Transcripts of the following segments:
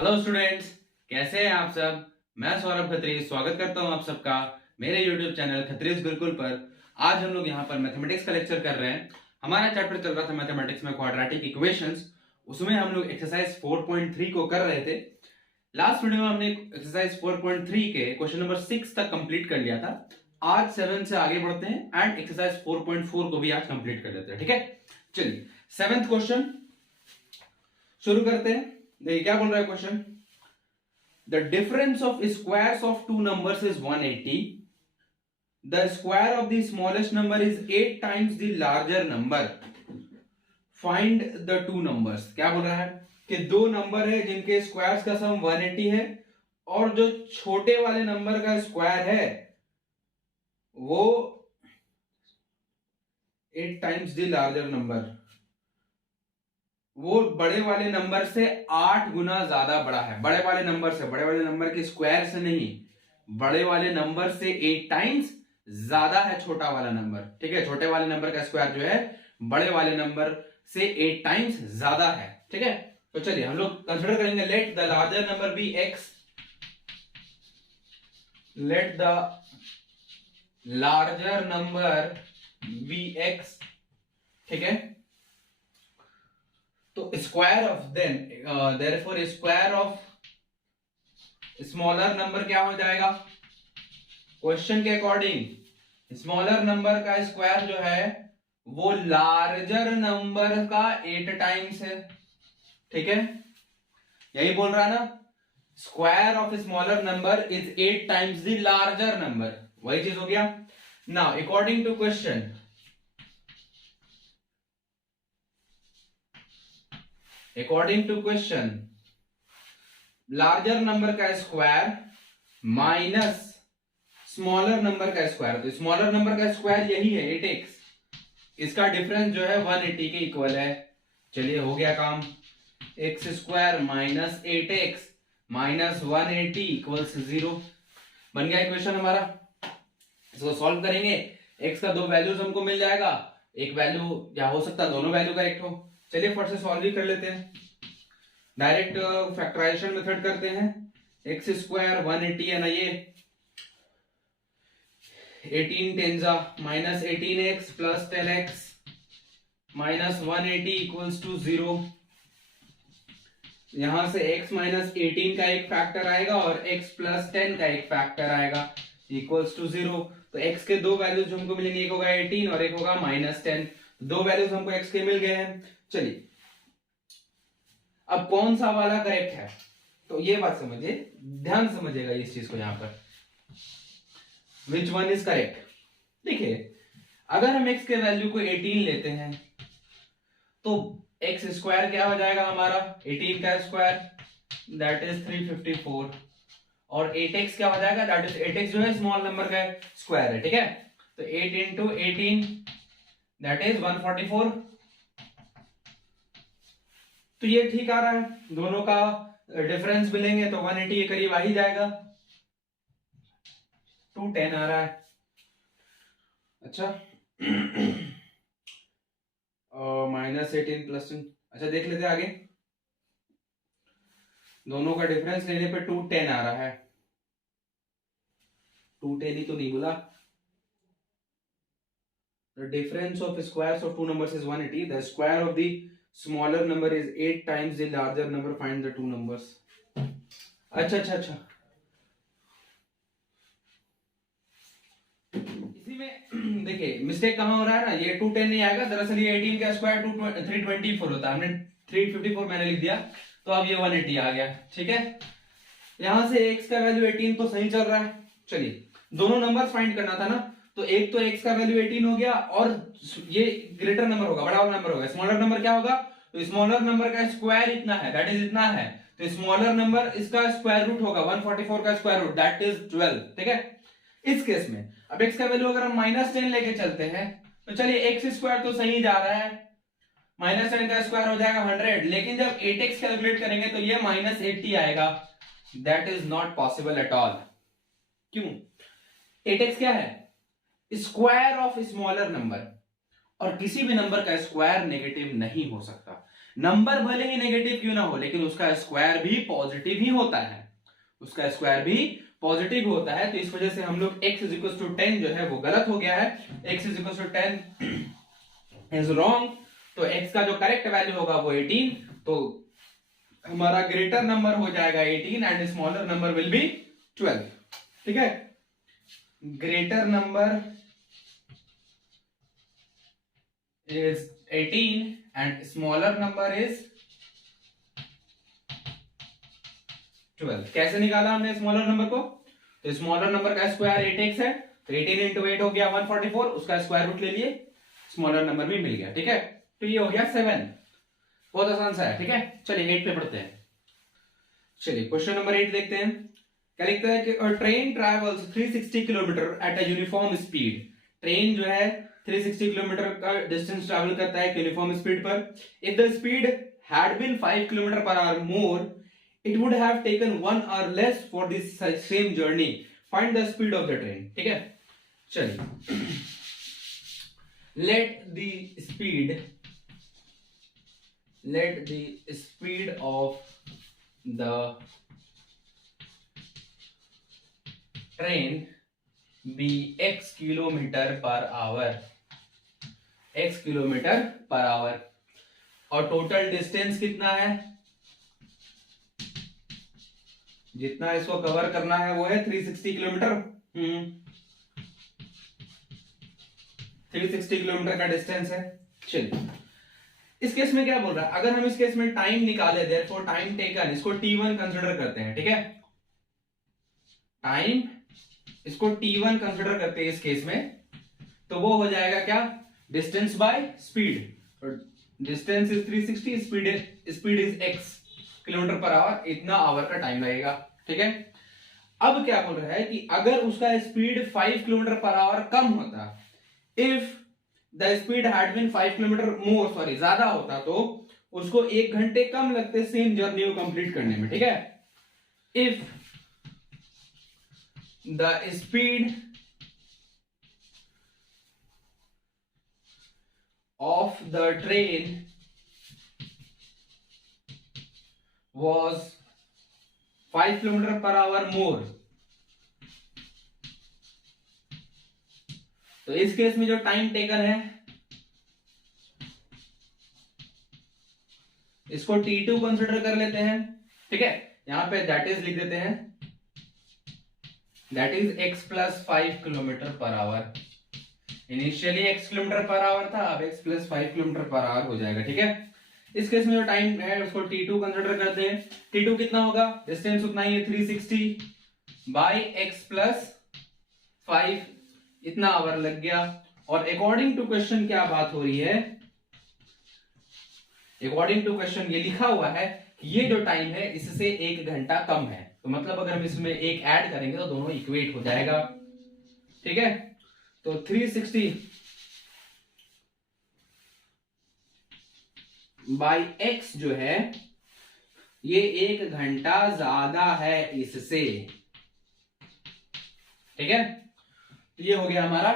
Hello students, कैसे हैं आप सब। मैं सौरभ खत्री स्वागत करता हूं आप सबका मेरे यूट्यूब चैनल खत्रीज गुरुकुल पर। आज हम लोग यहां पर मैथमेटिक्स का लेक्चर कर रहे हैं। हमारा चैप्टर चल रहा था मैथमेटिक्स में क्वाड्रेटिक इक्वेशंस। उसमें हम लोग एक्सरसाइज 4.3 को कर रहे थे। लास्ट वीडियो में हमने एक्सरसाइज 4.3 के क्वेश्चन नंबर 6 तक कंप्लीट कर लिया था। आज 7 से आगे बढ़ते हैं एंड एक्सरसाइज 4.4 को भी आज कंप्लीट कर लेते हैं। ठीक है, चलिए 7th क्वेश्चन शुरू करते हैं। देखिए क्या बोल रहा है question. The difference of squares of two numbers is 180। The square of the smallest number is 8 times the larger number. Find the two numbers. क्या बोल रहा है कि दो नंबर है जिनके स्क्वायर्स का सम 180 है और जो छोटे वाले नंबर का स्क्वायर है वो 8 टाइम्स द लार्जर नंबर, वो बड़े वाले नंबर से 8 गुना ज्यादा बड़ा है। बड़े वाले नंबर से, बड़े वाले नंबर के स्क्वायर से नहीं, बड़े वाले नंबर से 8 टाइम्स ज्यादा है छोटा वाला नंबर। ठीक है, छोटे वाले नंबर का स्क्वायर जो है बड़े वाले नंबर से 8 टाइम्स ज्यादा है। ठीक है, तो चलिए हम लोग कंसिडर करेंगे। Let the larger number be X. Let the larger number be X. ठीक है, तो square of then therefore square of smaller number क्या हो जाएगा। क्वेश्चन के अकॉर्डिंग स्मॉलर नंबर का स्क्वायर जो है वो लार्जर नंबर का 8 टाइम्स है। ठीक है, यही बोल रहा है ना, square of smaller number is 8 times the larger number. वही चीज हो गया। Now according to question, according to question larger number का स्क्वायर माइनस स्मॉलर नंबर का स्क्वायर। तो स्मॉलर नंबर का स्क्वायर यही है 8x, इसका डिफरेंस जो है 180 के इक्वल है। चलिए हो गया काम। X square minus 8x minus 180 equals 0 बन गया इक्वेशन हमारा। इसको सॉल्व करेंगे, x का दो वैल्यूज हमको मिल जाएगा। एक वैल्यू या हो सकता है दोनों वैल्यू करेक्ट हो। चलिए फट से सॉल्व ही कर लेते हैं। डायरेक्ट फैक्टराइजेशन मेथड करते हैं। एक्स स्क्वायर 180 है ना, ये 18 टेंजा minus 18x plus 10x minus 180 equals to 0। यहां से x माइनस 18 का एक फैक्टर आएगा और x प्लस 10 का एक फैक्टर आएगा इक्वल्स टू 0। तो x के दो वैल्यूज हमको मिलेंगे, एक होगा 18 और एक होगा माइनस 10। दो वैल्यूज हमको x के मिल गए हैं। चलिए अब कौन सा वाला करेक्ट है, तो ये बात समझिए, ध्यान समझिएगा इस चीज को। यहां पर विच वन इज करेक्ट। देखिए अगर हम x के वैल्यू को 18 लेते हैं तो x स्क्वायर क्या हो जाएगा हमारा, 18 का स्क्वायर दैट इज 354 और 8x क्या हो जाएगा, दैट इज 8x जो है स्मॉल नंबर का स्क्वायर है। ठीक है, तो 8 इंटू 18 दैट इज 144। तो ये ठीक आ रहा है, दोनों का डिफरेंस मिलेंगे तो 180 के करीब आ ही जाएगा। 210 आ रहा है। अच्छा माइनस 18 प्लस 10। अच्छा देख लेते आगे, दोनों का डिफरेंस लेने पे 210 आ रहा है। 210 ही तो नहीं बोला। The difference of squares of two numbers is 180. The square of the smaller number is 8 times the larger number. Find the two numbers. अच्छा अच्छा अच्छा, इसी में देखिए मिस्टेक कहां हो रहा है ना, ये 210 नहीं आएगा। दरअसल ये 18 का स्क्वायर 324 होता है, हमने 354 मैंने लिख दिया, तो अब ये 180 आ गया। ठीक है, यहां से x का वैल्यू 18 तो सही चल रहा है। चलिए दोनों नंबर फाइंड करना था ना, तो एक तो x का वैल्यू 18 हो गया और ये ग्रेटर नंबर होगा, बड़ा वाला नंबर होगा। स्मॉलर नंबर क्या होगा, तो स्मॉलर नंबर का स्क्वायर इतना है, दैट इज इतना है, तो स्मॉलर नंबर इसका स्क्वायर रूट होगा 144 का स्क्वायर रूट दैट इज 12। ठीक है, इस केस में अब x का वैल्यू अगर हम -10 लेके चलते हैं तो चलिए एक्स स्क्वायर तो सही जा रहा है, -10 का स्क्वायर हो जाएगा 100, लेकिन जब 8x कैलकुलेट करेंगे तो ये -80 आएगा। That is not possible at all. क्यों, 8x क्या है, स्क्वायर ऑफ स्मॉलर नंबर, और किसी भी नंबर का स्क्वायर नेगेटिव नहीं हो सकता। नंबर भले ही नेगेटिव क्यों ना हो, लेकिन उसका स्क्वायर भी पॉजिटिव ही होता है, उसका स्क्वायर भी पॉजिटिव होता है। तो इस वजह से हम लोग x इज इक्वल टू 10 जो है वो गलत हो गया है, x is equal to 10 is wrong. तो x का जो करेक्ट वैल्यू होगा वो 18, तो हमारा ग्रेटर नंबर हो जाएगा 18 and smaller number will be 12। ठीक है, greater number is 18 and smaller number is 12। कैसे निकाला हमने स्मॉलर नंबर को? तो स्मॉलर नंबर का स्क्वायर 8x है, तो 18 इंटू 8 हो गया 144, उसका स्क्वायर रूट ले लिए, स्मॉलर नंबर भी मिल गया। ठीक है, तो ये हो गया 7। बहुत आसान सा है। ठीक है, चलिए 8 पे पढ़ते हैं। चलिए क्वेश्चन नंबर 8 देखते हैं। क्या लिखता है कि train travels 360 kilometre at a uniform speed. Train जो है 360 किलोमीटर का डिस्टेंस ट्रैवल करता है यूनिफॉर्म स्पीड पर। If the speed had been 5 kilometre per hour more, it would have taken 1 hour less for this same journey. Find the speed of the train. ठीक है, चलिए let the speed of the train be x kilometer per hour, x kilometre per our, और total distance कितना है, जितना इसको cover करना है वो है 360 किलोमीटर। 360 किलोमीटर का डिस्टेंस है। चलिए इस केस में क्या बोल रहा है, अगर हम इस केस में टाइम निकाले, देयरफॉर टाइम टेकन, इसको t1 कंसीडर करते हैं। ठीक है, टाइम इसको t1 कंसीडर करते हैं इस केस में, तो वो हो जाएगा क्या, distance by speed. Distance is 360, speed is x kilometre per our, इतना आवर का टाइम लगेगा। ठीक है, अब क्या बोल रहा है कि अगर उसका स्पीड 5 किलोमीटर पर आवर कम होता, if the speed had been 5 kilometre more, sorry ज्यादा होता, तो उसको 1 घंटे कम लगते सेम जर्नी को कंप्लीट करने में। ठीक है, if the speed of the train was 5 kilometre per hour more, तो इस केस में जो टाइम टेकन है इसको t2 कंसिडर कर लेते हैं। ठीक है, यहां पे दैट इज लिख देते हैं, that is x plus 5 kilometre per our. Initially x kilometre per our था, अब x plus 5 kilometre per our हो जाएगा। ठीक है, इस केस में जो टाइम है उसको t2 कंसीडर करते हैं। t2 कितना होगा, डिस्टेंस उतना ही है 360 बाई x प्लस 5, इतना आवर लग गया। और अकॉर्डिंग टू क्वेश्चन क्या बात हो रही है, अकॉर्डिंग टू क्वेश्चन ये लिखा हुआ है कि ये जो टाइम है इससे 1 घंटा कम है, तो मतलब अगर हम इसमें एक ऐड करेंगे तो दोनों इक्वेट हो जाएगा। ठीक है, तो 360 बाई x जो है ये 1 घंटा ज्यादा है इससे। ठीक है, तो ये हो गया हमारा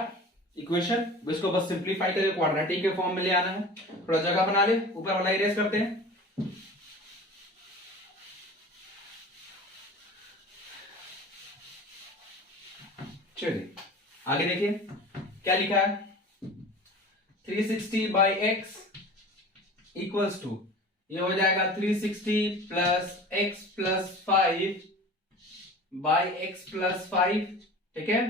इक्वेशन। इसको बस सिंप्लीफाई करके क्वाड्रेटिक के फॉर्म में ले आना है। थोड़ा जगह बना ले, ऊपर वाला इरेज करते हैं। चलिए आगे देखिए क्या लिखा है, 360 बाई एक्स इक्वल्स टू, ये हो जाएगा 360 plus x plus 5 by x plus 5। ठीक है,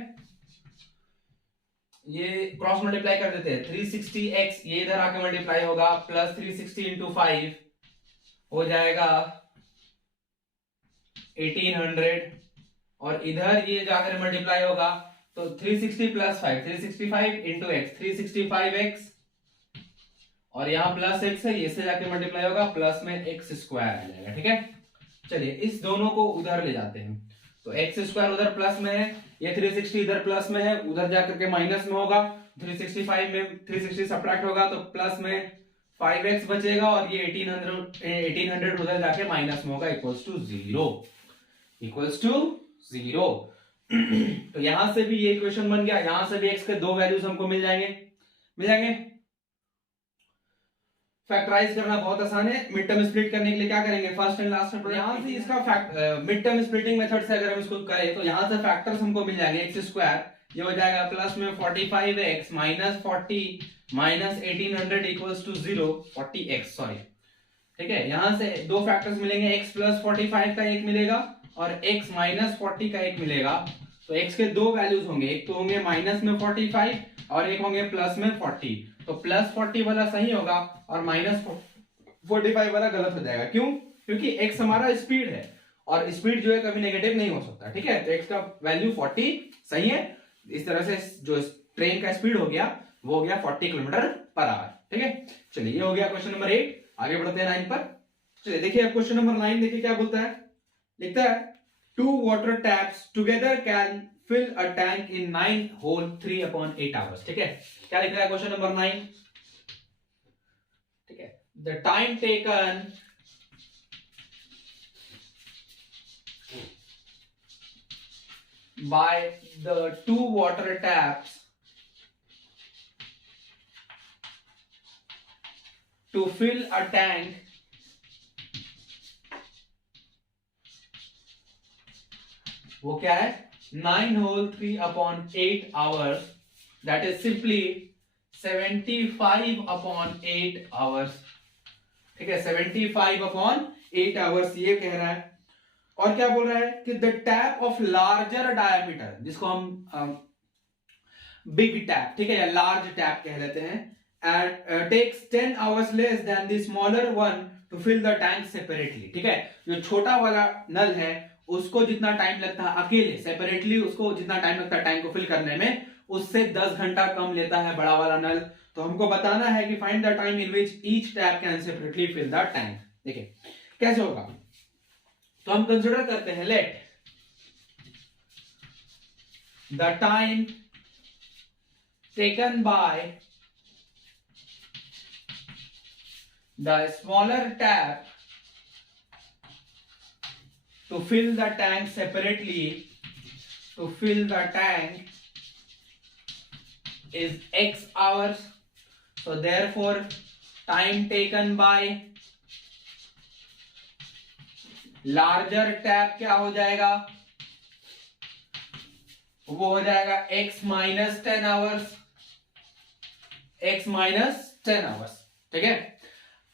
ये क्रॉस मल्टीप्लाई कर देते हैं, 360x ये इधर आके मल्टीप्लाई होगा, प्लस 360 इंटू 5 हो जाएगा 1800, और इधर ये जाकर मल्टीप्लाई होगा, तो 360 प्लस 5, 365 इंटू एक्स, 365x, और यहाँ प्लस एक्स है, ये से जाके मल्टीप्लाई होगा, प्लस में एक्स स्क्वायर आ जाएगा। ठीक है, चलिए इस दोनों को उधर ले जाते हैं, तो एक्स स्क्वायर उधर प्लस में है, ये 360 इधर प्लस में है, उधर जाकर के माइनस में होगा, 365 में 360 सब्ट्रैक्ट होगा तो प्लस में 5x बचेगा, और ये 1800 उधर जाके माइनस में होगा, इक्वल्स टू 0, इक्वल्स टू 0। तो यहां से भी ये इक्वेशन बन गया, यहां से भी x के दो वैल्यूज हमको मिल जाएंगे, मिल जाएंगे। फैक्टराइज करना बहुत आसान है। मिड टर्म स्प्लिट करने के लिए क्या करेंगे, फर्स्ट एंड लास्ट में यहाँ से इसका मिड टर्म स्प्लिटिंग मेथड से अगर हम इसको करें तो यहाँ से फैक्टर्स हमको मिल जाएंगे एक्स स्क्वायर, ये हो जाएगा प्लस में 45x minus 40 minus 1800 equals to 0, 40x sorry, ठीक है। यहाँ से दो फैक्टर्स मिलेंगे, x प्लस 45 का एक मिलेगा और x माइनस 40 का एक मिलेगा। तो x के दो वैल्यूज होंगे, एक तो होंगे माइनस में 45 और एक होंगे प्लस में 40। तो प्लस 40 वाला सही होगा और माइनस 45 वाला गलत हो जाएगा। क्यों? क्योंकि x हमारा स्पीड है और स्पीड जो है कभी नेगेटिव नहीं हो सकता, ठीक है। तो x का वैल्यू 40 सही है। इस तरह से जो ट्रेन का स्पीड हो गया वो हो गया 40 किलोमीटर पर आवर, ठीक है। चलिए ये हो गया क्वेश्चन नंबर 8। आगे बढ़ते हैं 9 पर। चलिए देखिए अब क्वेश्चन नंबर 9 देखिए क्या बोलता है। लिखता है 2 water taps together can fill a tank in 9 whole 3/8 hours, ठीक है। क्या लिख रहा है क्वेश्चन नंबर 9, ठीक है। The time taken by the 2 water taps to fill a tank वो क्या है 9 whole 3/8 hours, that is simply 75/8 hours, ठीक है। 75/8 hours ये कह रहा है। और क्या बोल रहा है कि the tap of larger diameter, जिसको हम बिग टैप, ठीक है, या लार्ज टैप कह लेते हैं, and takes 10 hours less than the smaller one to fill the tank separately, ठीक है। जो छोटा वाला नल है उसको जितना टाइम लगता है अकेले सेपरेटली, उसको जितना टाइम लगता है टैंक को फिल करने में, उससे 10 घंटा कम लेता है बड़ा वाला नल। तो हमको बताना है कि find the time in which each tap can separately fill the tank. देखिए कैसे होगा, तो हम कंसिडर करते हैं let the time taken by the smaller tap to fill the tank separately, to fill the tank is x hours. So therefore time taken by larger tap क्या हो जाएगा, वो हो जाएगा x minus 10 hours, x minus 10 hours, ठीक है।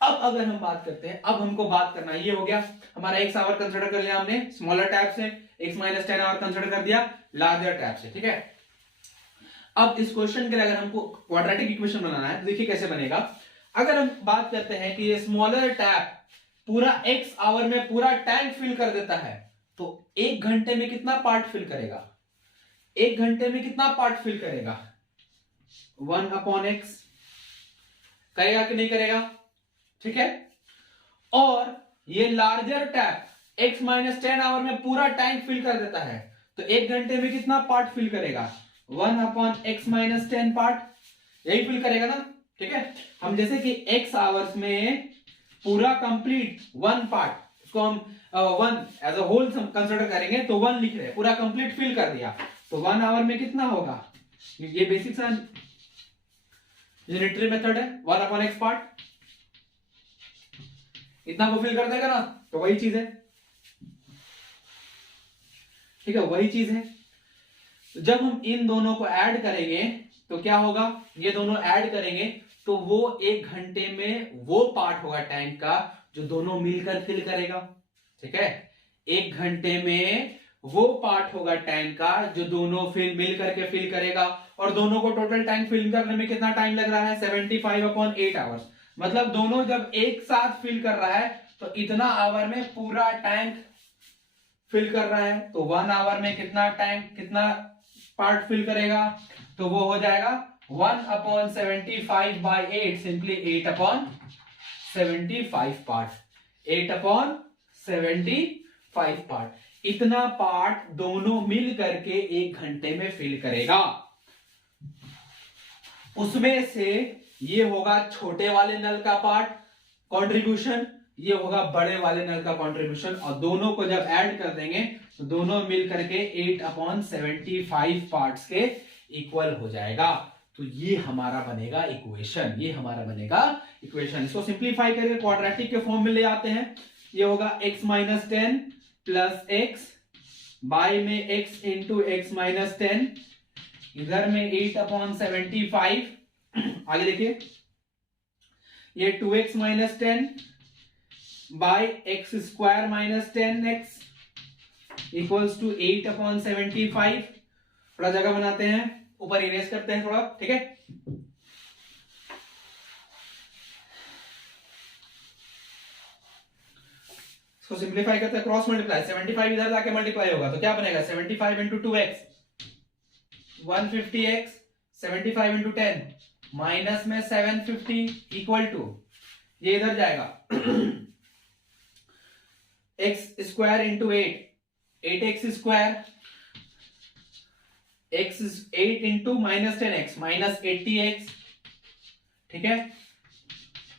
अब अगर हम बात करते हैं, अब हमको बात करना है, ये हो गया हमारा x आवर कंसिडर कर लिया हमने स्मॉलर टैप से, x माइनस 10 आवर कंसिडर कर दिया लार्जर टैप से, ठीक है। अब इस क्वेश्चन के लिए अगर हमको क्वाड्रेटिक इक्वेशन बनाना है तो देखिए कैसे बनेगा। अगर हम बात करते हैं कि ये स्मॉलर टैप पूरा x आवर में पूरा टैंक फिल कर देता है, तो 1 घंटे में कितना पार्ट फिल करेगा, 1 घंटे में कितना पार्ट फिल करेगा, 1/x करेगा कि नहीं करेगा, ठीक है। और ये larger tap x minus 10 hour में पूरा टैंक फिल कर देता है, तो 1 घंटे में कितना पार्ट फिल करेगा, 1/x माइनस 10 पार्ट, यही फिल करेगा ना, ठीक है। हम जैसे कि x आवर्स में पूरा कंप्लीट 1 पार्ट, इसको हम 1 एज अ होल कंसिडर करेंगे तो 1 लिख रहे हैं, पूरा कंप्लीट फिल कर दिया, तो 1 आवर में कितना होगा, ये बेसिक सा यूनिटरी मेथड है, 1/x पार्ट इतना को फिल कर देगा ना, तो वही चीज है, ठीक है, वही चीज है। तो जब हम इन दोनों को ऐड करेंगे तो क्या होगा, ये दोनों ऐड करेंगे तो वो 1 घंटे में वो पार्ट होगा टैंक का जो दोनों मिलकर फिल करेगा, ठीक है। 1 घंटे में वो पार्ट होगा टैंक का जो दोनों मिल करके फिल करेगा, और दोनों को टोटल टैंक फिल करने में कितना टाइम लग रहा है, 75/8 आवर्स। मतलब दोनों जब एक साथ फिल कर रहा है तो इतना आवर में पूरा टैंक फिल कर रहा है, तो 1 आवर में कितना पार्ट फिल करेगा, तो वो हो जाएगा 1/75/8, सिंपली 8/75 पार्ट, 8/75 पार्ट, इतना पार्ट दोनों मिल करके 1 घंटे में फिल करेगा। उसमें से ये होगा छोटे वाले नल का पार्ट कंट्रीब्यूशन, ये होगा बड़े वाले नल का कंट्रीब्यूशन, और दोनों को जब ऐड कर देंगे तो दोनों मिल करके 8/75 पार्ट्स के इक्वल हो जाएगा। तो तो ये हमारा बनेगा इक्वेशन, ये हमारा बनेगा इक्वेशन। इसको सिंप्लीफाई करके क्वाड्रेटिक के फॉर्म में ले आते हैं। ये होगा x minus 10 plus x by में x इंटू एक्स माइनस 10, इधर में 8/75। आगे देखिए, ये 2x minus 10 by x square minus 10x equals to 8/75। थोड़ा जगह बनाते हैं, ऊपर इरेज करते हैं थोड़ा, ठीक है। इसको सिंप्लीफाई करते हैं, क्रॉस मल्टीप्लाई, 75 इधर जाके मल्टीप्लाई होगा तो क्या बनेगा 75 into 2x 150x 75 into 10 minus में 750 इक्वल टू, ये इधर जाएगा x square into 8x square, x 8 into minus 10x minus 80x, ठीक है।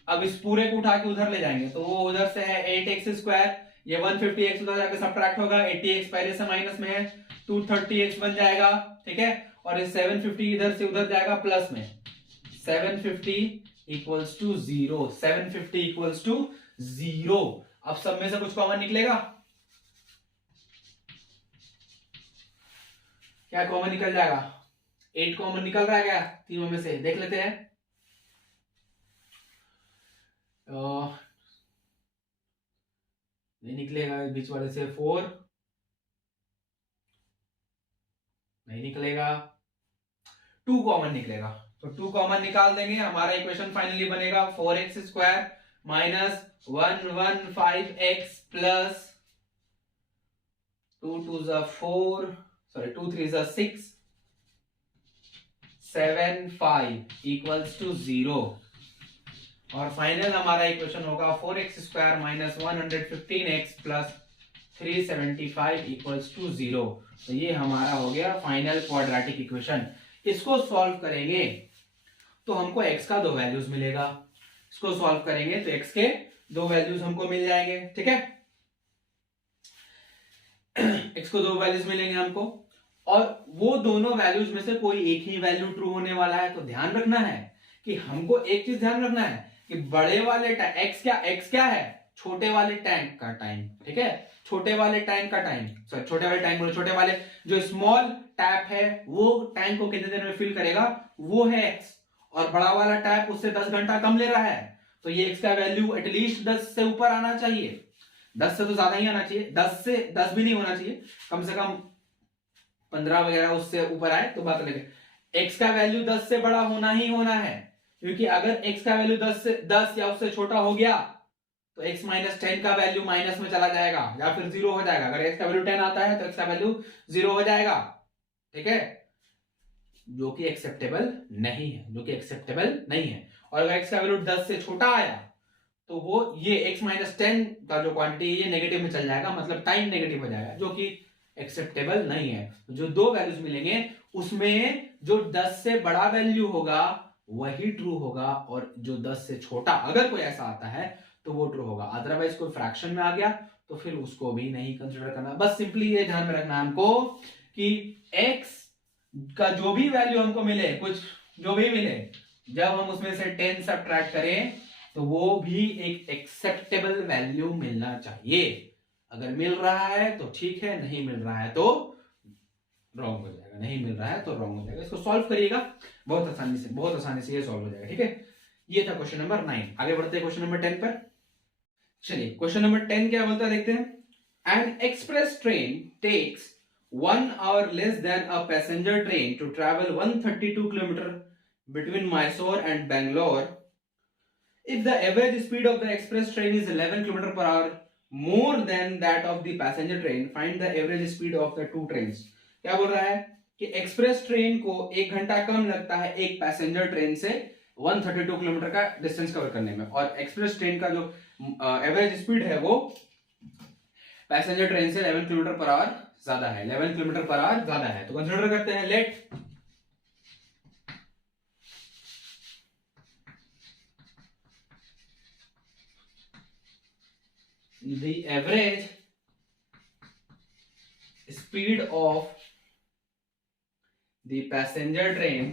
अब इस पूरे को उठा के उधर ले जाएंगे तो वो उधर से है 8x स्क्वायर, ये 150x उधर जाके सब्ट्रैक्ट होगा, 80x पहले से माइनस में है, 230x बन जाएगा, ठीक है। और ये 750 इधर से उधर जाएगा प्लस में, 750 इक्वल्स टू 0, 750 इक्वल्स टू 0। अब सब में से कुछ कॉमन निकलेगा, क्या कॉमन निकल जाएगा, 8 कॉमन निकल रहा है क्या तीनों में से, देख लेते हैं। नहीं निकलेगा, बीच वाले से 4 नहीं निकलेगा, 2 कॉमन निकलेगा, तो 2 कॉमन निकाल देंगे, हमारा इक्वेशन फाइनली बनेगा 4x square minus 115x plus 2 2 4, sorry 2 3 6, 7 5 equals to 0। और फाइनल हमारा इक्वेशन होगा 4x square minus 115x plus 375 equals to 0। तो ये हमारा हो गया फाइनल क्वाड्रेटिक इक्वेशन। इसको सॉल्व करेंगे तो हमको x का 2 वैल्यूज मिलेगा, इसको सॉल्व करेंगे तो x के 2 वैल्यूज हमको मिल जाएंगे, ठीक है। x को 2 वैल्यूज मिलेंगे हमको, और वो दोनों वैल्यूज में से कोई एक ही वैल्यू ट्रू होने वाला है। तो ध्यान रखना है कि हमको एक चीज ध्यान रखना है कि बड़े वाले x क्या है, छोटे वाले टैंक का टाइम, ठीक है, छोटे वाले टैंक का टाइम, सॉरी छोटे वाले टैंक बोले, छोटे वाले जो स्मॉल टैप है वो टैंक को कितने देर में फिल करेगा वो है x, और बड़ा वाला टैप उससे 10 घंटा कम ले रहा है, तो ये x का वैल्यू एटलीस्ट 10 से ऊपर आना चाहिए, 10 से तो ज्यादा ही आना चाहिए, 10 भी नहीं होना चाहिए, कम से कम 15 वगैरह उससे ऊपर आए तो बात अलग है। x का वैल्यू 10 से बड़ा होना ही होना है, क्योंकि अगर x का वैल्यू 10 या उससे छोटा हो गया तो x माइनस 10 का वैल्यू माइनस में चला जाएगा या फिर 0 हो जाएगा। अगर x का वैल्यू 10 आता है तो x का वैल्यू 0 हो जाएगा, ठीक है, जो कि एक्सेप्टेबल नहीं है, जो कि एक्सेप्टेबल नहीं है। और अगर x का वैल्यू 10 से छोटा आया तो वो ये x माइनस 10 का जो क्वांटिटी है ये नेगेटिव में चल जाएगा, मतलब टाइम नेगेटिव हो जाएगा, जो कि एक्सेप्टेबल नहीं है। जो 2 वैल्यूज मिलेंगे उसमें जो 10 से बड़ा वैल्यू होगा वही ट्रू होगा, और जो 10 से छोटा अगर कोई ऐसा आता है तो वो ट्रू होगा। अदरवाइज कोई फ्रैक्शन में आ गया तो फिर उसको भी नहीं कंसीडर करना। बस सिंपली ये ध्यान में रखना है हमको कि x का जो भी वैल्यू हमको मिले, कुछ जो भी मिले, जब हम उसमें से 10 सब्ट्रैक्ट करें तो वो भी एक एक्सेप्टेबल वैल्यू मिलना चाहिए। अगर मिल रहा है तो ठीक है, नहीं मिल रहा है तो रॉन्ग हो जाएगा, नहीं मिल रहा है तो रॉन्ग हो जाएगा। इसको सॉल्व करिएगा, बहुत आसानी से ये सॉल्व हो जाएगा, ठीक है। ये था क्वेश्चन नंबर 9। आगे बढ़ते हैं क्वेश्चन नंबर 10 पर। चलिए क्वेश्चन नंबर 10 क्या बोलता है देखते हैं। An express train takes 1 hour less than a passenger train to travel 132 kilometer between Mysore and Bangalore. If the average speed of the express train is 11 km per hour more than that of the passenger train, find the average speed of the two trains. क्या बोल रहा है कि express train को 1 घंटा कम लगता है एक पैसेंजर ट्रेन से 132 किलोमीटर का डिस्टेंस कवर करने में, और एक्सप्रेस ट्रेन का जो एवरेज स्पीड है वो पैसेंजर ट्रेन से 11 किलोमीटर पर आवर ज्यादा है, 11 किलोमीटर पर आवर ज्यादा है। तो कंसीडर करते हैं, let the average speed of the passenger train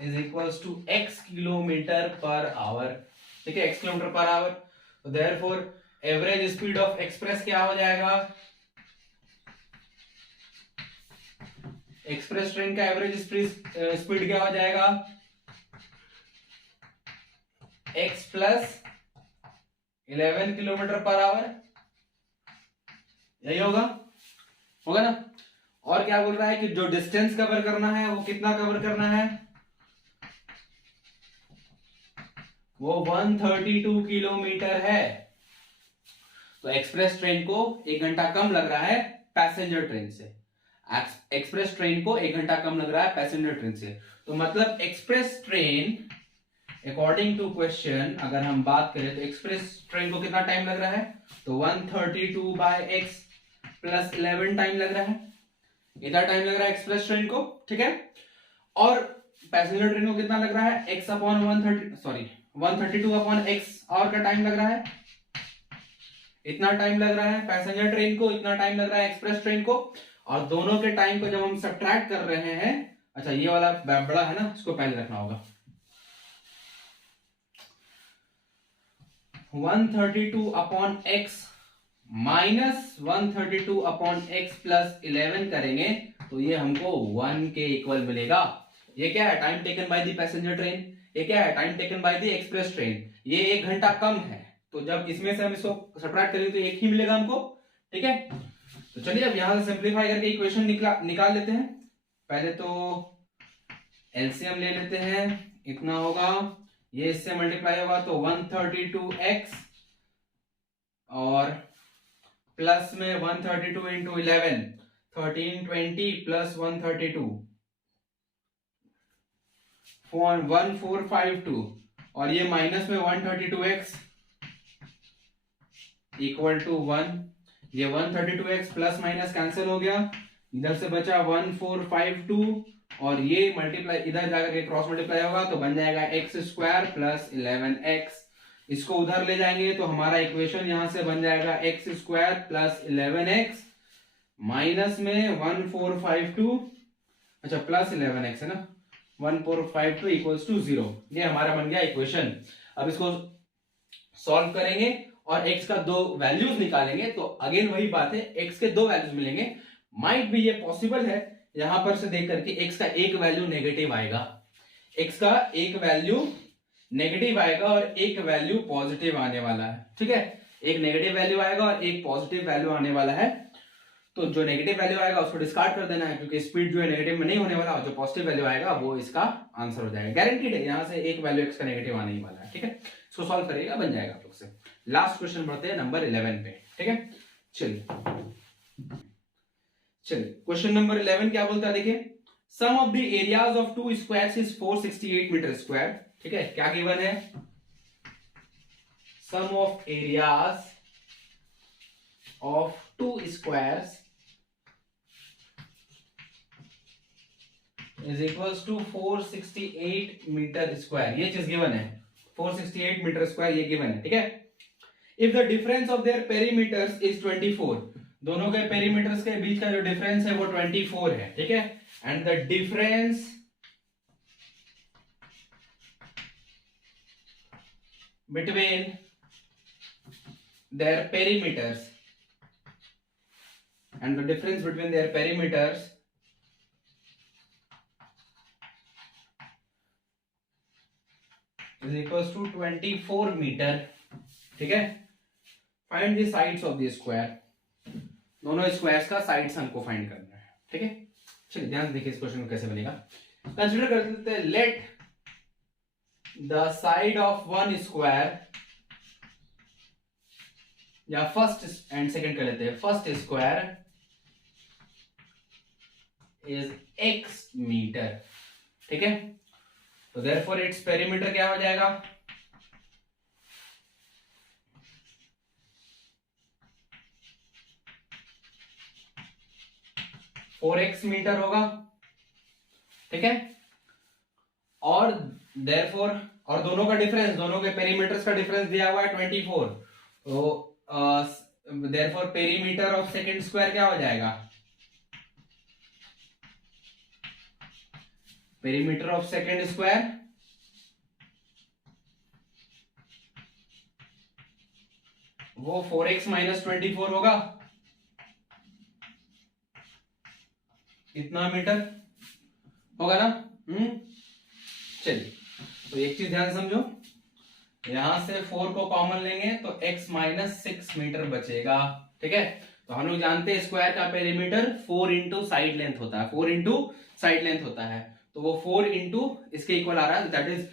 is equals to x kilometre per hour. ठीक है, x किलोमीटर पर आवर। तो therefore average speed of express क्या हो जाएगा, एक्सप्रेस ट्रेन का एवरेज स्पीड क्या हो जाएगा, x plus 11 kilometre per hour. यही होगा, होगा ना। और क्या बोल रहा है कि जो डिस्टेंस कवर करना है वो कितना कवर करना है, वो 132 किलोमीटर है। तो एक्सप्रेस ट्रेन को 1 घंटा कम लग रहा है पैसेंजर ट्रेन से। एक्सप्रेस ट्रेन को 1 घंटा कम लग रहा है पैसेंजर ट्रेन से। तो मतलब express train according to question अगर हम बात करें तो एक्सप्रेस ट्रेन को कितना टाइम लग रहा है, तो 132 बाय एक्स प्लस 11 टाइम लग रहा है। इतना टाइम लग रहा है एक्सप्रेस ट्रेन को। ठीक है, और पैसेंजर ट्रेन को कितना लग रहा है, एक्स अपॉन 132 अपॉन एक्स और का टाइम लग रहा है। इतना टाइम लग रहा है पैसेंजर ट्रेन को, इतना टाइम लग रहा है एक्सप्रेस ट्रेन को। और दोनों के टाइम को जब हम सब्ट्रैक्ट कर रहे हैं, अच्छा ये वाला बड़ा है ना, इसको पहले रखना होगा। 132 upon x minus 132 upon x plus 11 करेंगे तो ये हमको 1 के इक्वल मिलेगा। ये क्या है, time taken by the passenger train. ये क्या है, time taken by the express train. ये 1 घंटा कम है, तो जब इसमें से हम इसको सब्ट्रैक्ट करेंगे तो 1 ही मिलेगा हमको। ठीक है, तो चलिए अब यहां से सिंप्लीफाई करके इक्वेशन निकाल लेते हैं। पहले तो एलसीएम ले लेते हैं। इतना होगा, ये इससे मल्टीप्लाई होगा तो 132x और प्लस में 132 इंटू 11 1320 प्लस 132 1452 और ये माइनस में 132x इक्वल टू 1। ये 132x प्लस माइनस कैंसिल हो गया, इधर से बचा 1452 और ये मल्टीप्लाई इधर जाकर के क्रॉस मल्टीप्लाई होगा तो बन जाएगा एक्स स्क्वायर प्लस 11x। इसको उधर ले जाएंगे तो हमारा इक्वेशन यहां से बन जाएगा x square plus 11x minus में 1452, अच्छा प्लस 11x है ना, 1452 इक्वल्स टू 0। ये हमारा बन गया इक्वेशन। अब इसको सॉल्व करेंगे और x का 2 वैल्यूज निकालेंगे तो अगेन वही बात है, x के 2 वैल्यूज मिलेंगे। माइट भी ये पॉसिबल है यहां पर से देख करके x का एक वैल्यू नेगेटिव आएगा, x का एक वैल्यू नेगेटिव आएगा और एक वैल्यू पॉजिटिव आने वाला है। ठीक है, एक नेगेटिव वैल्यू आएगा और एक पॉजिटिव वैल्यू आने वाला है। तो जो नेगेटिव वैल्यू आएगा उसको डिस्कार्ड कर देना है, क्योंकि स्पीड जो है नेगेटिव में नहीं होने वाला, और जो पॉजिटिव वैल्यू आएगा वो इसका आंसर हो जाएगा। गारंटीड है, यहां से एक वैल्यू x का नेगेटिव आने ही वाला है। ठीक है, इसको सॉल्व करिएगा, बन जाएगा आप लोग से। लास्ट क्वेश्चन बढ़ते हैं नंबर 11 पे। ठीक है, चलिए क्वेश्चन नंबर 11 क्या बोलता है, देखिए sum of the areas of 2 squares is 468 metre square. ठीक है, क्या गिवन है, sum of areas of 2 squares is equals to 468 metre square. ये चीज गिवन है, 468 मीटर स्क्वायर ये गिवन है। ठीक है, if the difference of their perimeters is 24, दोनों के पेरीमीटर्स के बीच का जो डिफरेंस है वो 24 है। ठीक है, and the difference between their perimeters and the difference between their perimeters is equals to 24 meter. ठीक है, find the sides of the square, दोनों स्क्वायर्स का साइड्स हमको फाइंड करना है। ठीक है, चलिए ध्यान से देखिए इस क्वेश्चन को कैसे बनेगा। कंसीडर कर लेते हैं, let the side of one square, या फर्स्ट एंड सेकंड कर लेते हैं, first square is x metre. ठीक है, तो देयरफॉर इट्स पेरीमीटर क्या हो जाएगा, फोर एक्स मीटर होगा। ठीक है, और देयरफॉर और दोनों का डिफरेंस, दोनों के पेरीमीटर्स का डिफरेंस दिया हुआ है 24, तो therefore perimeter of second square क्या हो जाएगा, पेरीमीटर ऑफ सेकेंड स्क्वायर वो 4x माइनस 24 होगा, कितना मीटर होगा ना। चलिए, तो एक चीज ध्यान समझो, यहां से 4 को कॉमन लेंगे तो x माइनस 6 मीटर बचेगा। ठीक है, तो हम लोग जानते हैं स्क्वायर का पेरीमीटर 4 इंटू साइड लेंथ होता है, 4 इंटू साइड लेंथ होता है, तो वो 4 इंटू इसके इक्वल आ रहा है, that is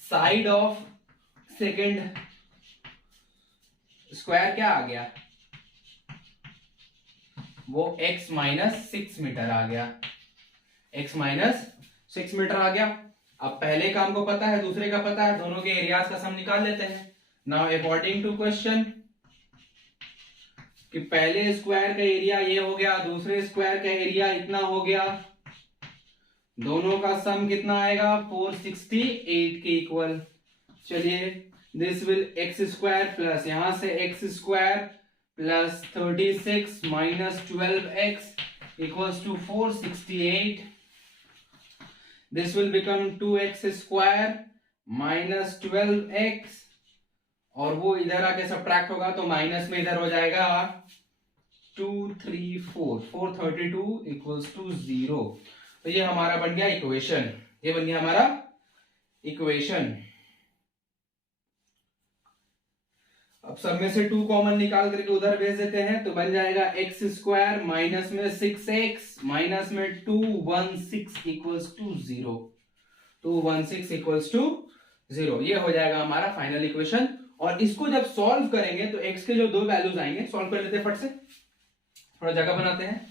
side of second square क्या आ गया, वो x माइनस 6 मीटर आ गया, x माइनस 6 मीटर आ गया। अब पहले का हमको पता है, दूसरे का पता है, दोनों के एरियाज का सम निकाल लेते हैं। नाउ अकॉर्डिंग टू क्वेश्चन, कि पहले स्क्वायर का एरिया ये हो गया, दूसरे स्क्वायर का एरिया इतना हो गया, दोनों का सम कितना आएगा 468 के इक्वल। चलिए, this will x square plus यहां से x square plus 36 minus 12x equals to 468। This will become 2x square minus 12x, और वो इधर आके सब्ट्रैक्ट होगा तो माइनस में इधर हो जाएगा 432 इक्वल्स टू 0। तो ये हमारा बन गया इक्वेशन, ये बन गया हमारा इक्वेशन। अब सब में से 2 कॉमन निकाल करके उधर भेज देते हैं, तो बन जाएगा एक्स स्क्वायर माइनस में 6x माइनस में 216 इक्वल्स टू 0, 216 इक्वल्स टू 0। ये हो जाएगा हमारा फाइनल इक्वेशन। और इसको जब सॉल्व करेंगे तो x के जो 2 वैल्यूज आएंगे, सॉल्व कर लेते हैं फट से, थोड़ा जगह बनाते हैं।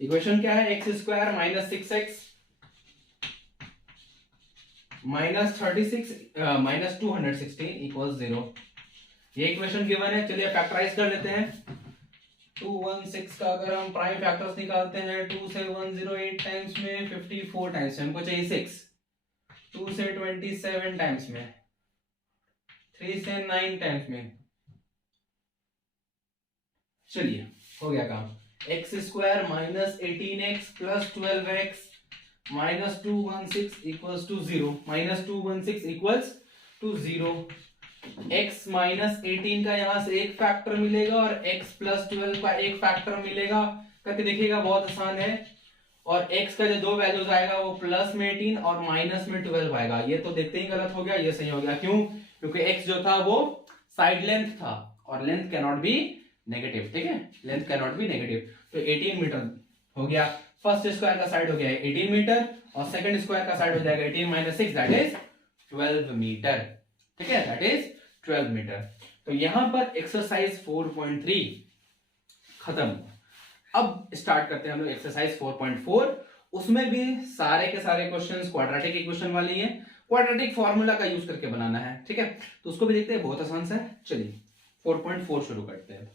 इक्वेशन क्या है, x square minus 6x minus 36 minus 216 equals 0। ये इक्वेशन गिवन है। चलिए फैक्टराइज कर लेते हैं। 216 का अगर हम प्राइम फैक्टर्स निकालते हैं, 2 से 108 टाइम्स में, 54 टाइम्स में, हमको चाहिए 6, 2 से 27 टाइम्स में, 3 से 9 टाइम्स में। चलिए हो गया काम। X square minus 18x plus 12x minus 216 equals to 0, minus 216 equals to 0। x minus 18 का यहां से एक फैक्टर मिलेगा और x प्लस 12 का एक फैक्टर मिलेगा, करके देखिएगा, बहुत आसान है। और x का जो 2 वैल्यूज आएगा वो प्लस में 18 और माइनस में 12 आएगा। ये तो देखते ही गलत हो गया, ये सही हो गया। क्यों? क्योंकि x जो था वो साइड लेंथ था और length can not be negative. ठीक है, length can not be negative, तो 18 मीटर हो गया। फर्स्ट स्क्वायर का साइड हो गया 18 मीटर और सेकंड स्क्वायर का साइड हो जाएगा 18 माइनस 6, दैट इज 12 मीटर। ठीक है, दैट इज 12 मीटर। तो यहां पर एक्सरसाइज 4.3 खत्म। अब स्टार्ट करते हैं हम लोग एक्सरसाइज 4.4। उसमें भी सारे के सारे क्वेश्चंस क्वाड्रेटिक इक्वेशन वाले ही हैं, क्वाड्रेटिक फॉर्मूला का यूज करके बनाना है। ठीक है, तो उसको भी देखते हैं, बहुत आसान सा है। चलिए 4.4 शुरू करते हैं।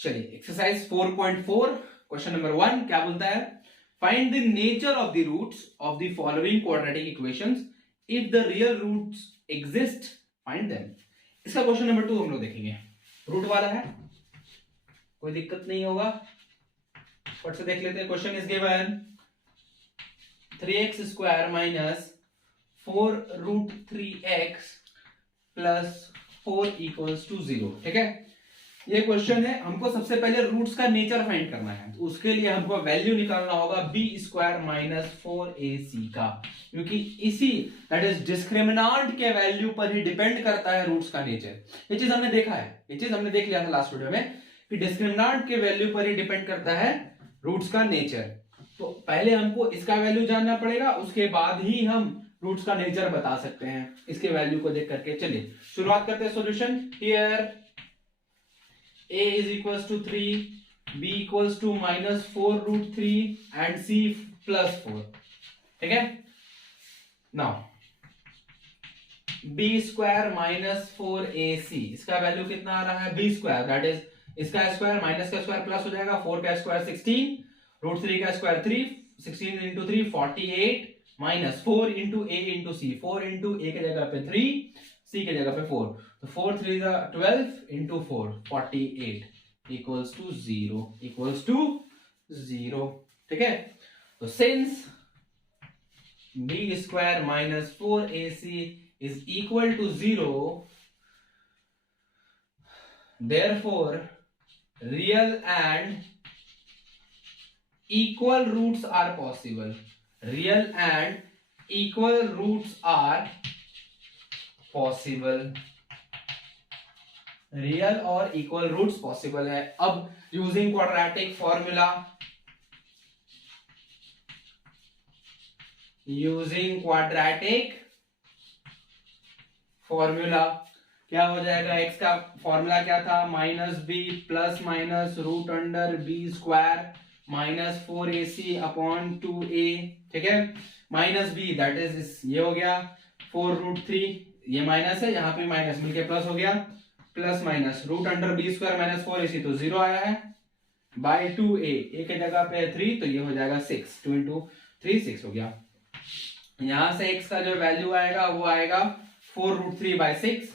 चलिए एक्सरसाइज 4.4 क्वेश्चन नंबर 1 क्या बोलता है, find the nature of the roots of the following quadratic equations, if the real roots exist find them. इसका क्वेश्चन नंबर 2 हम लोग देखेंगे, रूट वाला है, कोई दिक्कत नहीं होगा, फट से देख लेते हैं। Question is given 3x square minus 4 root 3x plus 4 equals to 0। ठीक है, ये क्वेश्चन है। हमको सबसे पहले रूट्स का नेचर फाइंड करना है, तो उसके लिए हमको वैल्यू निकालना होगा बी स्क्वायर माइनस 4ac का, क्योंकि इसी दैट इज डिस्क्रिमिनांट के वैल्यू पर ही डिपेंड करता है रूट्स का नेचर। ये चीज हमने देखा है, ये चीज हमने देख लिया था लास्ट वीडियो में कि डिस्क्रिमिनांट के वैल्यू पर ही डिपेंड करता है रूट्स का नेचर। तो पहले हमको इसका वैल्यू जानना पड़ेगा, उसके बाद ही हम रूट्स का नेचर बता सकते हैं इसके वैल्यू को देख करके। चलिए शुरुआत करते हैं solution. Here a is equals to 3, b equals to minus 4 root 3 and c plus 4। ठीक है, now b square minus 4ac, इसका वैल्यू कितना आ रहा है, b square, दैट इज इसका स्क्वायर माइनस का स्क्वायर प्लस हो जाएगा, 4 का स्क्वायर 16, रूट 3 का square 3, 16 into 3 48 minus 4 into a into c, 4 into a की जगह पे 3, सी के जगह पे 4, तो 4 3 12 इंटू 4 48 इक्वल्स टू 0 ठीक है। तो since b square minus 4ac is equal to 0, therefore real and equal roots are possible. Real and equal roots are possible. Real और इक्वल रूट्स पॉसिबल है। अब यूजिंग क्वाड्रेटिक फॉर्मूला, क्या हो जाएगा, x का फॉर्मूला क्या था, minus b plus minus root under b square minus 4ac upon 2a, ठीक है। माइनस बी दैट इज ये हो गया 4√3, ये माइनस है, यहाँ पे माइनस मिलके प्लस हो गया, plus minus root under b square minus 4ac तो 0 आया है, बाय 2a, a के जगह पे 3 तो ये हो जाएगा 6, 2 इंटू 3 6 हो गया। यहां से x का जो वैल्यू आएगा वो आएगा 4√3/6,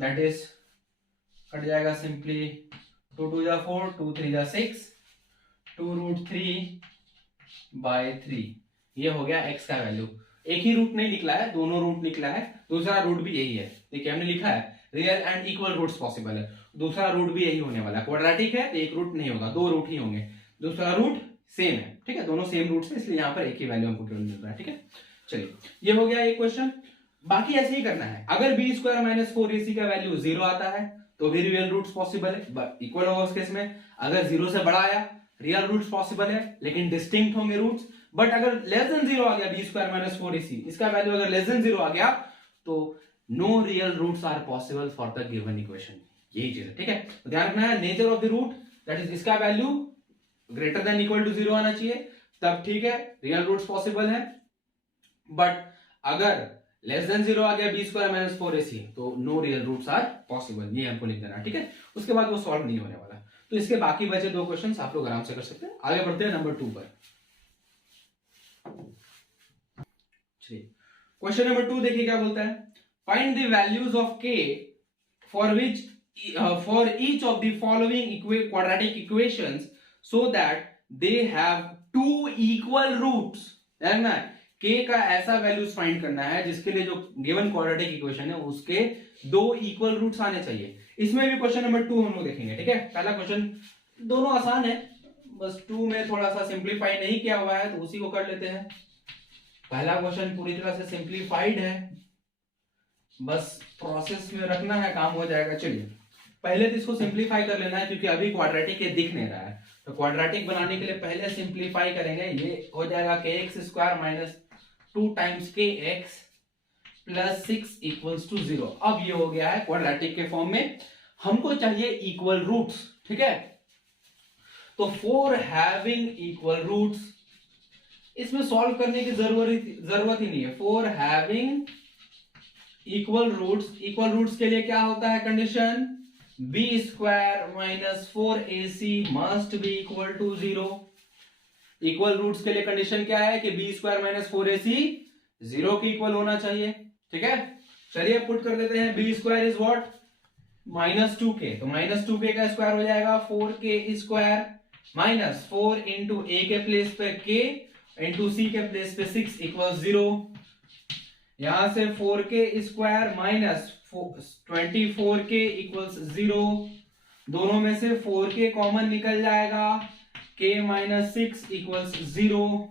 दैट इज कट जाएगा सिंपली 2 2 जा 4, 2 3 जा 6, 2√3/3, ये हो गया x का वैल्यू। एक ही रूट नहीं निकला है, दोनों रूट निकला है, दूसरा रूट भी यही है। देखिए हमने लिखा है real and equal roots possible है, दूसरा रूट भी यही होने वाला है। क्वाड्रेटिक है तो एक रूट नहीं होगा, दो रूट ही होंगे, दूसरा रूट सेम है, ठीक है, दोनों सेम रूट्स है, इसलिए यहाँ पर एक ही वैल्यू हमको केवल मिल रहा है, ठीक है। चलिए ये हो गया एक क्वेश्चन। बाकी ऐसे ही करना है, अगर बी स्क्वायर माइनस 4ac का वैल्यू 0 आता है तो भी रियल रूट्स पॉसिबल है, इक्वल होगा उस केस में। अगर 0 से बड़ा आया रियल रूट्स पॉसिबल है लेकिन डिस्टिंक्ट होंगे रूट्स। बट अगर लेस देन 0 आ गया बी स्क्वायर माइनस 4ac, इसका वैल्यू अगर लेस देन 0 आ गया तो no real roots are possible for the given equation, यही चीज है, ठीक है। तो ध्यान रखना है nature of the root, that is इसका value greater than equal to 0 आना चाहिए, तब ठीक है रियल रूट्स पॉसिबल है। बट अगर लेस देन 0 आ गया बी स्क्वायर माइनस 4ac तो no real roots are possible, ये हमको लिख देना है, ठीक है। उसके बाद वो सॉल्व नहीं होने वाला। तो इसके बाकी बचे दो क्वेश्चंस आप लोग आराम से कर सकते हैं। आगे बढ़ते हैं नंबर 2 पर। क्वेश्चन नंबर 2 देखिए क्या बोलता है, find the values of k for which for each of the following quadratic equations so that they have two equal roots. देखना है k का ऐसा वैल्यूज फाइंड करना है जिसके लिए जो गिवन क्वाड्रेटिक इक्वेशन है उसके दो इक्वल रूट्स आने चाहिए। इसमें भी क्वेश्चन नंबर 2 हम लोग देखेंगे, ठीक है। पहला क्वेश्चन दोनों आसान है, बस 2 में थोड़ा सा सिंप्लीफाई नहीं किया हुआ है तो उसी को कर लेते हैं। पहला क्वेश्चन पूरी तरह से सिंप्लीफाइड है, बस प्रोसेस में रखना है, काम हो जाएगा। चलिए पहले तो इसको सिंप्लीफाई कर लेना है क्योंकि अभी क्वाड्रेटिक ये दिख नहीं रहा है, तो क्वाड्रेटिक बनाने के लिए पहले सिंप्लीफाई करेंगे। ये हो जाएगा kx square minus 2 times kx plus 6 equals to 0। अब ये हो गया है क्वाड्रेटिक के फॉर्म में, हमको चाहिए इक्वल रूट्स, ठीक है। तो फॉर हैविंग इक्वल रूट्स, इसमें सॉल्व करने की जरूरत ही नहीं है। फॉर हैविंग इक्वल रूट्स के लिए क्या होता है condition, b square minus 4ac must be equal to 0। Equal roots के लिए कंडीशन क्या है कि b स्क्वायर माइनस 4ac 0 के इक्वल होना चाहिए, ठीक है। चलिए पुट कर देते हैं, b square is what minus 2k, तो माइनस 2k का स्क्वायर हो जाएगा 4k square minus 4 into a के प्लेस पे k इंटू c के प्लेस पे 6 इक्वल 0। यहां से 4k square minus 24k equals 0, दोनों में से 4k कॉमन निकल जाएगा, k माइनस 6 इक्वल्स 0।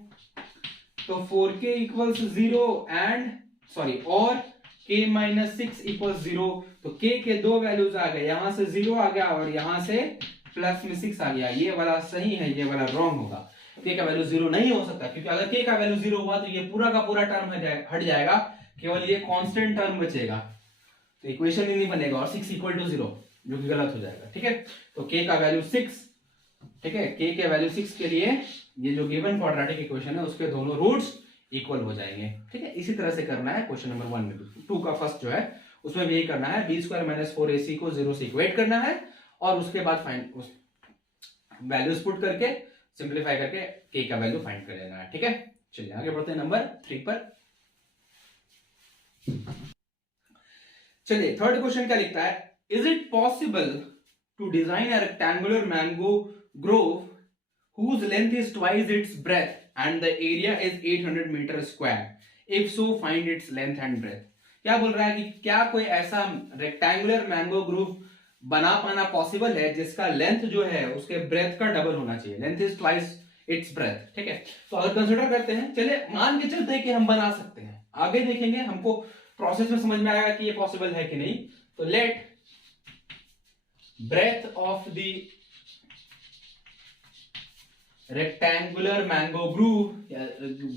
तो 4k इक्वल्स 0 एंड सॉरी और k माइनस 6 इक्वल्स 0, तो k के दो वैल्यूज आ गए, यहां से 0 आ गया और यहां से प्लस में 6 आ गया। ये वाला सही है, ये वाला रॉन्ग होगा, k का वैल्यू 0 नहीं हो सकता क्योंकि अगर k का वैल्यू 0 हुआ तो ये पूरा का पूरा टर्म हट जाएगा, केवल ये कांस्टेंट टर्म बचेगा, तो इक्वेशन ही नहीं बनेगा और 6 इक्वल टू 0 जो कि गलत हो जाएगा, ठीक है। तो k का वैल्यू 6, ठीक है, k के वैल्यू 6 के लिए ये जो गिवन क्वाड्रेटिक इक्वेशन है उसके दोनों रूट्स इक्वल हो जाएंगे, ठीक है। इसी तरह से करना है क्वेश्चन नंबर 1 में भी। 2 का फर्स्ट जो है उसमें भी यही करना है, b स्क्वायर माइनस 4ac को 0 से इक्वेट करना है और उसके बाद फाइंड वैल्यूज पुट करके सिंप्लीफाई करके k का वैल्यू फाइंड कर लेना है, ठीक है। चलिए आगे बढ़ते हैं नंबर 3 पर। चलिए थर्ड क्वेश्चन क्या लिखता है, is it possible to design a rectangular mango grove whose length is twice its breadth and the area is 800 meter square, if so find its length and breadth। क्या बोल रहा है कि क्या कोई ऐसा रेक्टेंगुलर मैंगो ग्रूव बना पाना पॉसिबल है जिसका लेंथ जो है उसके ब्रेथ का डबल होना चाहिए, length is twice its breath. ठीक है, तो अगर कंसिडर करते हैं, चलिए मान के चलते हैं कि हम बना सकते हैं, आगे देखेंगे, हमको प्रोसेस में समझ में आएगा कि ये पॉसिबल है कि नहीं। तो let breadth of the rectangular mango grove,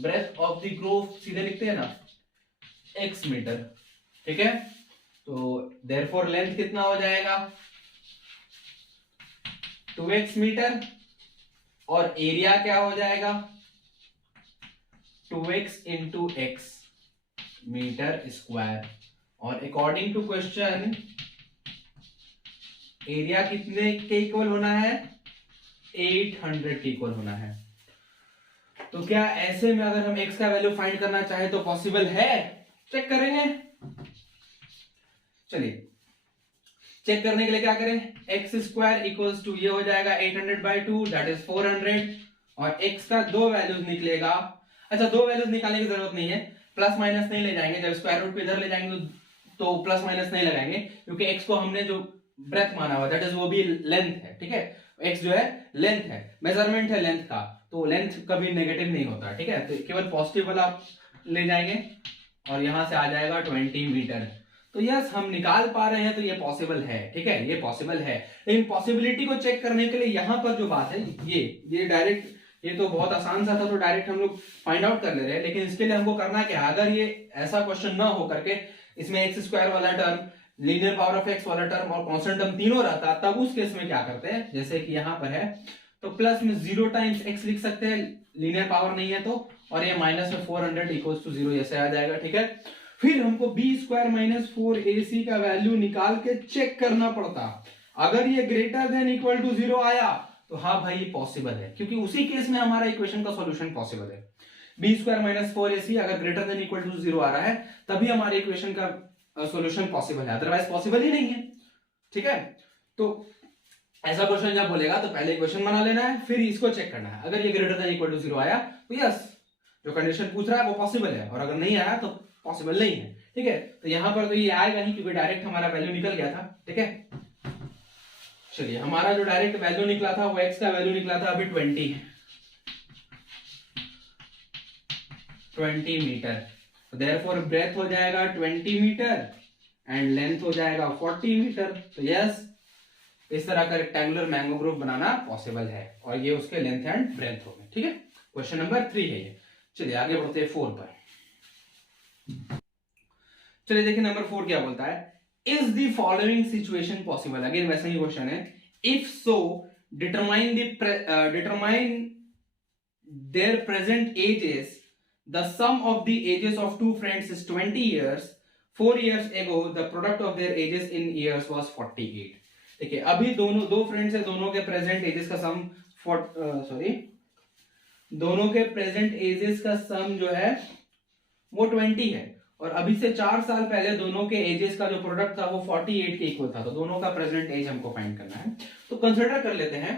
breadth of the grove सीधे लिखते हैं ना x मीटर। ठीक है, तो देयरफॉर लेंथ कितना हो जाएगा 2x मीटर और एरिया क्या हो जाएगा 2x into x metre square. और अकॉर्डिंग टू क्वेश्चन एरिया कितने के इक्वल होना है 800 के इक्वल होना है। तो क्या ऐसे में अगर हम x का वैल्यू फाइंड करना चाहे तो पॉसिबल है, चेक करेंगे। चलिए चेक करने के लिए क्या करें, एक्स स्क्वायर इक्वल्स टू ये हो जाएगा 800/2 दैट इज 400 और x का दो वैल्यूज निकलेगा। अच्छा, दो वैल्यूज निकालने की जरूरत नहीं है, प्लस माइनस नहीं ले जाएंगे, जब स्क्वायर रूट पे इधर ले जाएंगे तो प्लस माइनस नहीं लगाएंगे क्योंकि x को हमने जो ब्रेथ माना हुआ दैट इज वो भी लेंथ है। ठीक है, x जो है लेंथ है, मेजरमेंट है लेंथ का, तो लेंथ कभी नेगेटिव नहीं होता। ठीक है, तो केवल पॉजिटिव वाला ले जाएंगे और यहां से आ जाएगा 20 मीटर। तो यस हम निकाल पा रहे हैं, तो ये पॉसिबल है। ठीक है, ये पॉसिबल है, लेकिन पॉसिबिलिटी को चेक करने के लिए यहां पर जो बात है ये डायरेक्ट, ये तो बहुत आसान सा था तो डायरेक्ट हम लोग फाइंड आउट कर ले रहे हैं, लेकिन इसके लिए हमको करना क्या है, अगर ये ऐसा क्वेश्चन ना हो करके इसमें एक्स स्क्वायर वाला term, linear power of x वाला टर्म और कांस्टेंट टर्म तीनों रहता, तब उस केस में क्या करते हैं, जैसे कि यहां पर है तो प्लस में 0 टाइम्स एक्स लिख सकते हैं, लीनियर पावर नहीं है तो, और ये माइनस में 400 इक्वल्स टू 0 ऐसे आ जाएगा। ठीक है, फिर हमको बी स्क्वायर माइनस 4ac का वैल्यू निकाल के चेक करना पड़ता, अगर ये ग्रेटर देन इक्वल टू 0 आया तो हाँ भाई ये पॉसिबल है, क्योंकि उसी केस में हमारा इक्वेशन का सॉल्यूशन पॉसिबल है। बी स्क्वायर माइनस 4ac अगर ग्रेटर देन इक्वल टू 0 आ रहा है तभी हमारे इक्वेशन का सॉल्यूशन पॉसिबल है, अदरवाइज पॉसिबल ही नहीं है। ठीक है, तो ऐसा क्वेश्चन जब बोलेगा तो पहले इक्वेशन बना लेना है, फिर इसको चेक करना है, अगर ये ग्रेटर देन इक्वल टू 0 आया तो यस जो कंडीशन पूछ रहा है वो पॉसिबल है, और अगर नहीं आया तो पॉसिबल नहीं है। ठीक है, तो यहां पर तो ये आएगा नहीं क्योंकि डायरेक्ट हमारा वैल्यू निकल गया था। ठीक है, चलिए हमारा जो डायरेक्ट वैल्यू निकला था वो x का वैल्यू निकला था अभी 20 मीटर, तो देयरफॉर ब्रेथ हो जाएगा 20 मीटर एंड लेंथ हो जाएगा 40 मीटर। तो यस इस तरह का रेक्टेंगुलर मैंगो ग्रुप बनाना पॉसिबल है, और ये उसके लेंथ एंड ब्रेथ हो गए। ठीक है, क्वेश्चन नंबर 3 है ये। चलिए आगे बढ़ते हैं 4 पर। चलिए देखिए नंबर 4 क्या बोलता है, is the following situation possible, again वैसा ही क्वेश्चन है, if so determine their present ages, the sum of the ages of two friends is 20 years, 4 years ago the product of their ages in years was 48। देखिए अभी दोनों दो friends है, दोनों के प्रेजेंट एजेस का सम दोनों के प्रेजेंट एजेस का सम जो है वो 20 है, और अभी से 4 साल पहले दोनों के एजेस का जो प्रोडक्ट था वो 48 के इक्वल था, तो दोनों का प्रेजेंट एज हमको फाइंड करना है। तो कंसीडर कर लेते हैं,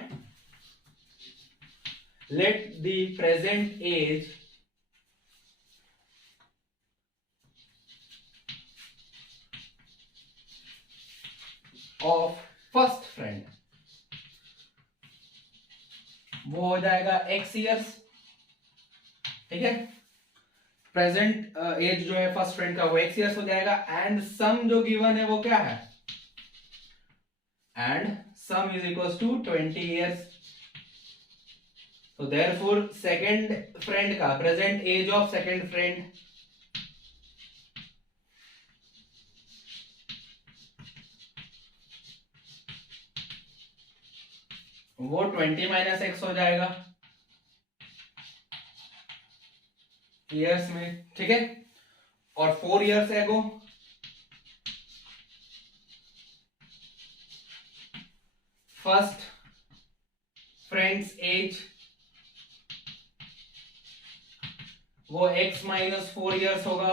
let the present age of first friend वो हो जाएगा x years। ठीक है, प्रेजेंट एज जो है फर्स्ट फ्रेंड का वो x years हो जाएगा, एंड सम जो गिवन है वो क्या है, and sum is equals to 20 years। तो देयरफॉर सेकंड फ्रेंड का present age of second friend वो 20 माइनस एक्स हो जाएगा ईयर्स में। ठीक है, और 4 years एगो फर्स्ट फ्रेंड्स एज वो x माइनस 4 years होगा,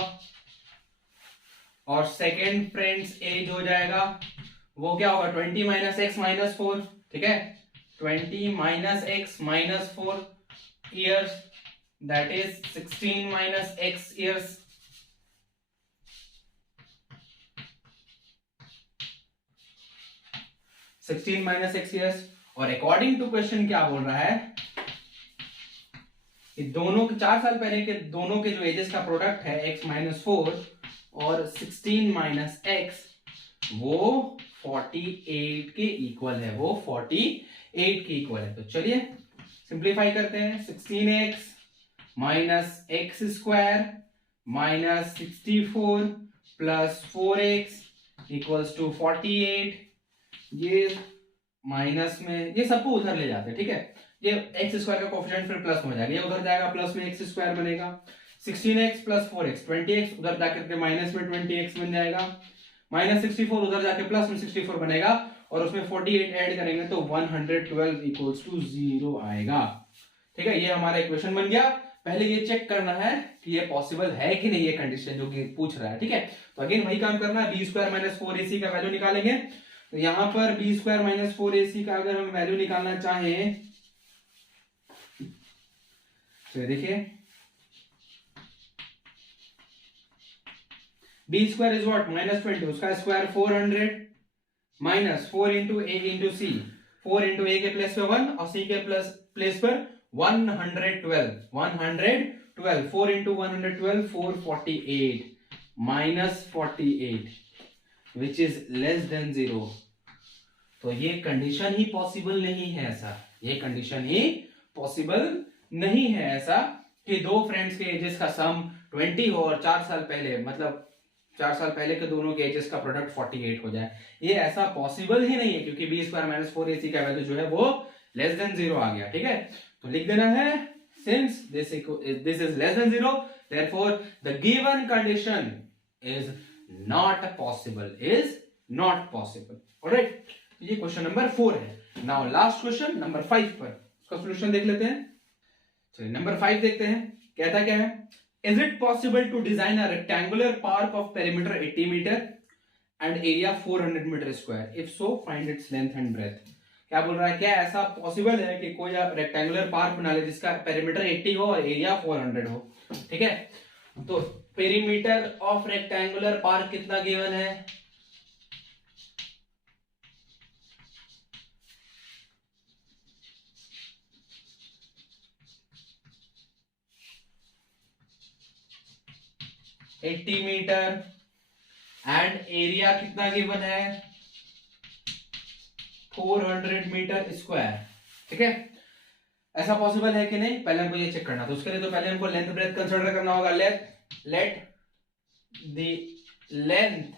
और सेकेंड फ्रेंड्स एज हो जाएगा वो क्या होगा 20 माइनस एक्स माइनस 4, ठीक है, 20 minus x minus 4 years, that is 16 minus x years. और अकॉर्डिंग टू क्वेश्चन क्या बोल रहा है कि दोनों के 4 साल पहले के दोनों के जो एजेस का प्रोडक्ट है x माइनस 4 और 16 माइनस एक्स वो 48 के इक्वल है, वो 48 के इक्वल है। तो चलिए सिंप्लीफाई करते हैं, 16x minus x square minus 64 plus 4x equals to 48। ये माइनस में ये सबको उधर ले जाते हैं, ठीक है, ये एक्स स्क्वायर का कोफिशिएंट फिर प्लस में हो जाएगा, ये उधर जाएगा प्लस में एक्स स्क्वायर बनेगा, 16x प्लस 4x 20x उधर जाकर के माइनस में 20x बन जाएगा, माइनस 64 उधर जाके प्लस में 64 बनेगा और उसमें 48 ऐड करेंगे तो 112 इक्वल्स टू 0 आएगा। ठीक है, ये हमारा इक्वेशन बन गया। पहले ये चेक करना है कि ये पॉसिबल है कि नहीं, ये कंडीशन जो कि पूछ रहा है। ठीक है, तो अगेन वही काम करना है, बी स्क्वायर माइनस 4ac का वैल्यू निकालेंगे। तो यहां पर बी स्क्वायर माइनस 4ac का अगर हम वैल्यू निकालना चाहें तो देखिए B square is what minus 20, उसका square 400 minus 4 into A into C, 4 into A के प्लेस पे 1 और सी के प्लेस पर 112, 4 into 112 448 minus 48 which is less than 0। तो ये कंडीशन ही पॉसिबल नहीं है ऐसा, ये कंडीशन ही पॉसिबल नहीं है ऐसा कि दो फ्रेंड्स के एजेस का सम 20 हो और 4 साल पहले, मतलब 4 साल पहले के दोनों के एजेस का प्रोडक्ट 48 हो जाए। ये ऐसा पॉसिबल ही नहीं है क्योंकि बी स्क्वायर माइनस 4ac का वैल्यू जो है वो लेस देन 0 आ गया। ठीक है, तो लिख देना है since this is less than 0 therefore the given condition is not possible, alright। ये क्वेश्चन नंबर 4 है। नाउ लास्ट क्वेश्चन नंबर 5 पर उसका सॉल्यूशन देख लेते हैं। चलिए नंबर 5 देखते हैं, कहता क्या है, is it possible to design a rectangular park of perimeter 80 meter and area 400 meter square, if so find its length and breadth। क्या बोल रहा है, क्या ऐसा पॉसिबल है कि कोई रेक्टेंगुलर पार्क बना ले जिसका पेरीमीटर 80 हो और एरिया 400 हो। ठीक है, तो पेरीमीटर ऑफ रेक्टेंगुलर पार्क कितना गिवन है, एट्टी मीटर एंड एरिया कितना गिवन है 400 मीटर स्क्वायर। ठीक है, ऐसा पॉसिबल है कि नहीं, पहले हमको ये चेक करना। तो उसके लिए तो पहले हमको लेंथ ब्रेथ कंसीडर करना होगा। Let the length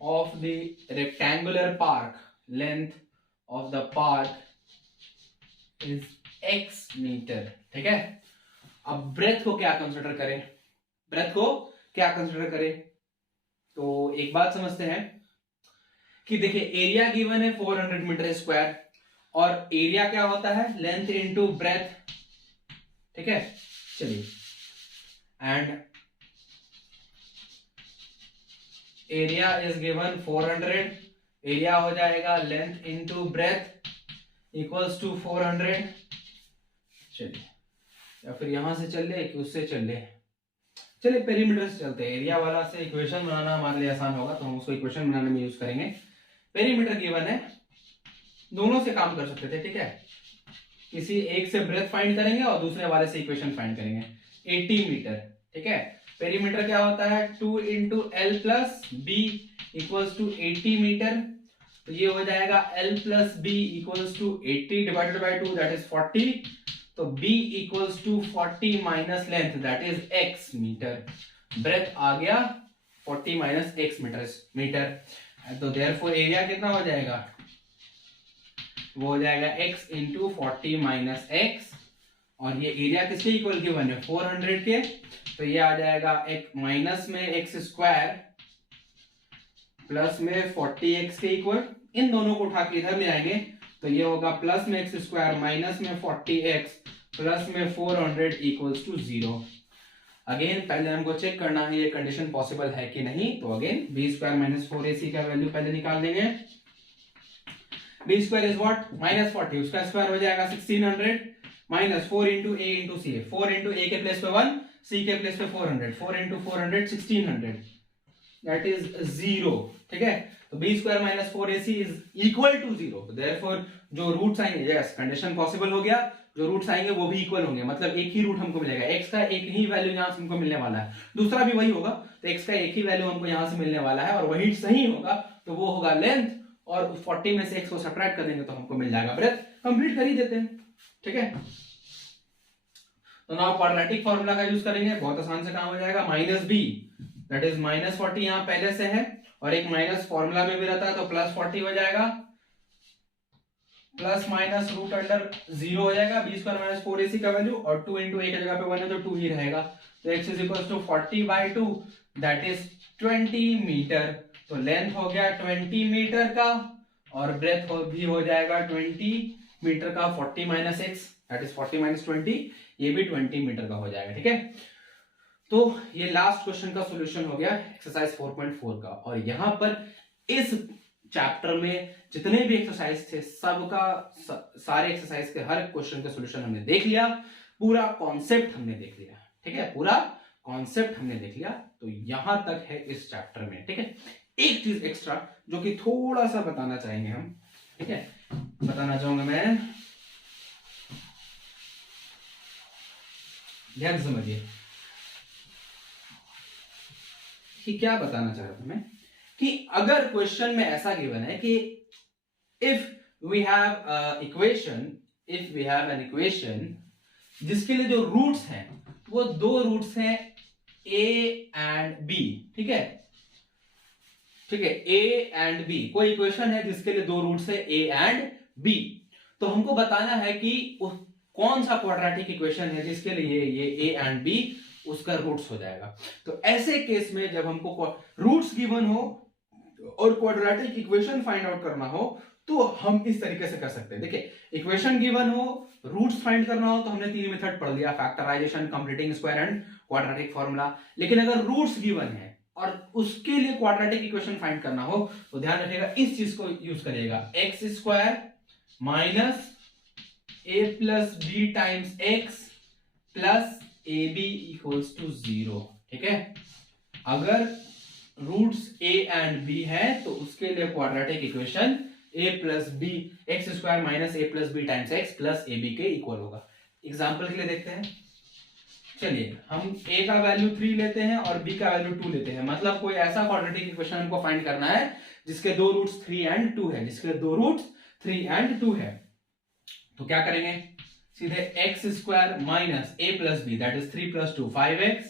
of the rectangular park, length of the park is x metre. ठीक है, अब ब्रेथ को क्या कंसीडर करें, ब्रेथ को क्या कंसीडर करें, तो एक बात समझते हैं कि देखिए एरिया गिवन है 400 मीटर स्क्वायर और एरिया क्या होता है लेंथ इनटू ब्रेथ। ठीक है, चलिए and area is given 400, area हो जाएगा length into breadth equals to 400। चलिए, या फिर यहां से चल ले कि उससे चल ले, चलिए पेरीमीटर से चलते हैं। एरिया वाला से इक्वेशन बनाना हमारे लिए आसान होगा तो हम उसको इक्वेशन बनाने में यूज करेंगे। पेरीमीटर गिवन है, दोनों से काम कर सकते थे। ठीक है, किसी एक से ब्रेथ फाइंड करेंगे और दूसरे वाले से इक्वेशन फाइंड करेंगे। 80 मीटर, ठीक है, पेरीमीटर क्या होता है 2 into L plus B equals to 80 metre. तो ये हो जाएगा L plus B equals to 80 divided by 2 that is 40। तो b equals to 40 minus length that is x metre, breadth आ गया 40 माइनस x मीटर। तो देयरफॉर एरिया कितना हो जाएगा, वो हो जाएगा x इंटू 40 माइनस x, और ये एरिया किसके इक्वल गिवन है 400 के, तो ये आ जाएगा एक माइनस में x स्क्वायर प्लस में 40x के इक्वल। इन दोनों को उठा के इधर ले आएंगे तो ये होगा प्लस में x स्क्वायर माइनस में 40x प्लस में 400 इक्वल्स टू 0। अगेन पहले हमको चेक करना है ये कंडीशन पॉसिबल है कि नहीं, तो again B square minus 4ac का वैल्यू पहले निकाल देंगे। बी स्क्वायर इज व्हाट -40, उसका स्क्वायर हो जाएगा 1600 minus 4 into A into C, 4 into A के प्लेस पे 1, सी के प्लेस पे 400, 4 इंटू 400 1600, दैट इज 0। ठीक है, तो B square minus 4ac is equal to 0। Therefore जो रूट्स आएंगे, यस कंडीशन पॉसिबल हो गया, जो रूट्स आएंगे वो भी इक्वल होंगे, मतलब एक ही रूट हमको मिलेगा। x का एक ही वैल्यू यहां से हमको मिलने वाला है, दूसरा भी वही होगा, तो x का एक ही वैल्यू हमको यहां से मिलने वाला है और वही सही होगा, तो वो होगा लेंथ, और 40 में से x को सब्ट्रैक्ट कर देंगे तो हमको मिल जाएगा ब्रेथ। कंप्लीट कर ही देते हैं। ठीक है, तो नाउ क्वाड्रेटिक फार्मूला का यूज करेंगे, बहुत आसान से काम हो जाएगा। माइनस बी दैट इज -40 यहां पहले से है, और एक माइनस फार्मूला में भी रहता है, तो +40 हो जाएगा, प्लस माइनस रूट अंडर 0 हो जाएगा, बी स्क्वायर माइनस 4ac का वैल्यू, और 2 इंटू ए की जगह पे 1 है तो 2 ही रहेगा, तो x is equal to 40/2 that is 20 metre. तो लेंथ हो गया 20 मीटर का, और ब्रेथ भी हो जाएगा 20 मीटर का। 40 minus x that is 40 minus 20, ये भी 20 मीटर का हो जाएगा। ठीक है, तो ये लास्ट क्वेश्चन का सॉल्यूशन हो गया एक्सरसाइज 4.4 का। और यहां पर इस चैप्टर में जितने भी एक्सरसाइज थे सबका सारे एक्सरसाइज के हर क्वेश्चन का सॉल्यूशन हमने देख लिया, पूरा कॉन्सेप्ट हमने देख लिया। ठीक है, पूरा कॉन्सेप्ट हमने देख लिया, तो यहां तक है इस चैप्टर में। ठीक है, एक चीज एक्स्ट्रा जो कि थोड़ा सा बताना चाहेंगे हम, ठीक है, बताना चाहूंगा मैं, ध्यान से समझिए कि क्या बताना चाह रहा था मैं, कि अगर क्वेश्चन में ऐसा गिवन है कि if we have an equation जिसके लिए जो रूट्स हैं वो दो रूट्स हैं a एंड b। ठीक है, ठीक है, a एंड b, कोई इक्वेशन है जिसके लिए दो रूट्स है a एंड b, तो हमको बताना है कि कौन सा क्वाड्रेटिक इक्वेशन है जिसके लिए ये a एंड b उसका रूट्स हो जाएगा। तो ऐसे केस में जब हमको रूट्स गिवन हो और क्वाड्रेटिक इक्वेशन फाइंड आउट करना हो तो हम इस तरीके से कर सकते हैं। देखिए, इक्वेशन गिवन हो, रूट्स फाइंड करना हो, तो हमने तीन मेथड पढ़ लिया, factorisation, completing square and quadratic formula. लेकिन अगर रूट्स गिवन है और उसके लिए क्वाड्रेटिक इक्वेशन फाइंड करना हो तो ध्यान रखिएगा इस चीज को यूज करिएगा, x square minus a plus B times x plus A B equals to 0। ठीक है, अगर रूट्स a एंड b है तो उसके लिए quadratic equation a plus B, x square minus a plus B times x plus A B के equal होगा। Example के लिए देखते हैं, चलिए हम a का वैल्यू 3 लेते हैं और b का वैल्यू 2 लेते हैं, मतलब कोई ऐसा क्वाड्रेटिक इक्वेशन हमको फाइंड करना है जिसके दो रूट्स 3 एंड 2 है, जिसके दो रूट्स 3 एंड 2 है। तो क्या करेंगे, सीधे x square minus a plus B that is 3 plus 2 5x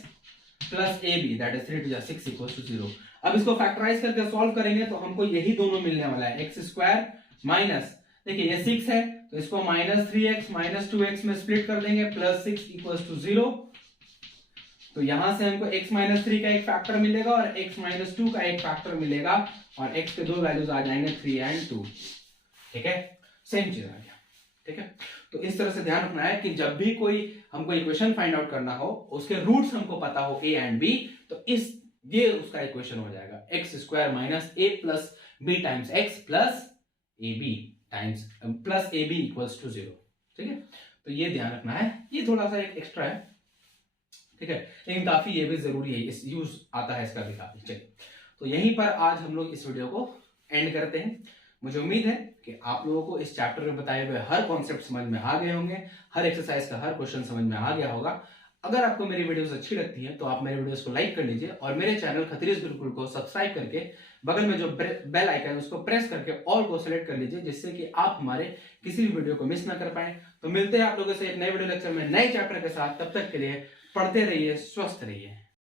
plus A B that is 3 to 6 equals to 0। अब इसको फैक्टराइज करके सॉल्व करेंगे तो हमको यही दोनों मिलने वाला है, एक्स स्क्वायर माइनस, देखिए ये 6 है तो इसको माइनस 3x माइनस 2x में स्प्लिट कर देंगे, प्लस 6 इक्वल्स टू 0। तो यहां से हमको x माइनस 3 का एक फैक्टर मिलेगा और x माइनस 2 का एक फैक्टर मिलेगा, और x के दो वैल्यूज आ जाएंगे 3 एंड 2। ठीक है, सेम चीज आ गया। ठीक है, तो इस तरह से ध्यान रखना है कि जब भी कोई हमको इक्वेशन फाइंड आउट करना हो, उसके रूट्स हमको पता हो a एंड b, तो ये उसका इक्वेशन हो जाएगा, x square minus a plus B times x plus A B times plus A B equals to 0। ठीक है, तो ये ध्यान रखना है, ये थोड़ा सा एक एक्स्ट्रा है। ठीक है, लेकिन काफी ये भी जरूरी है, इस यूज आता है इसका भी काफी। चलिए, तो यहीं पर आज हम लोग इस वीडियो को एंड करते हैं। मुझे उम्मीद है कि आप लोगों को इस चैप्टर में बताए हुए हर कॉन्सेप्ट समझ में आ गए होंगे, हर एक्सरसाइज का हर क्वेश्चन समझ में आ गया होगा। अगर आपको मेरी वीडियोस अच्छी लगती हैं तो आप मेरे वीडियोस को लाइक कर लीजिए और मेरे चैनल खत्रीज गुरुकुल को सब्सक्राइब करके बगल में जो बेल आइकन है उसको प्रेस करके ऑल को सिलेक्ट कर लीजिए, जिससे कि आप हमारे किसी भी वीडियो को मिस ना कर पाए। तो मिलते हैं आप लोगों से एक नए वीडियो लेक्चर में नए चैप्टर के साथ, तब तक के लिए पढ़ते रहिए, स्वस्थ रहिए।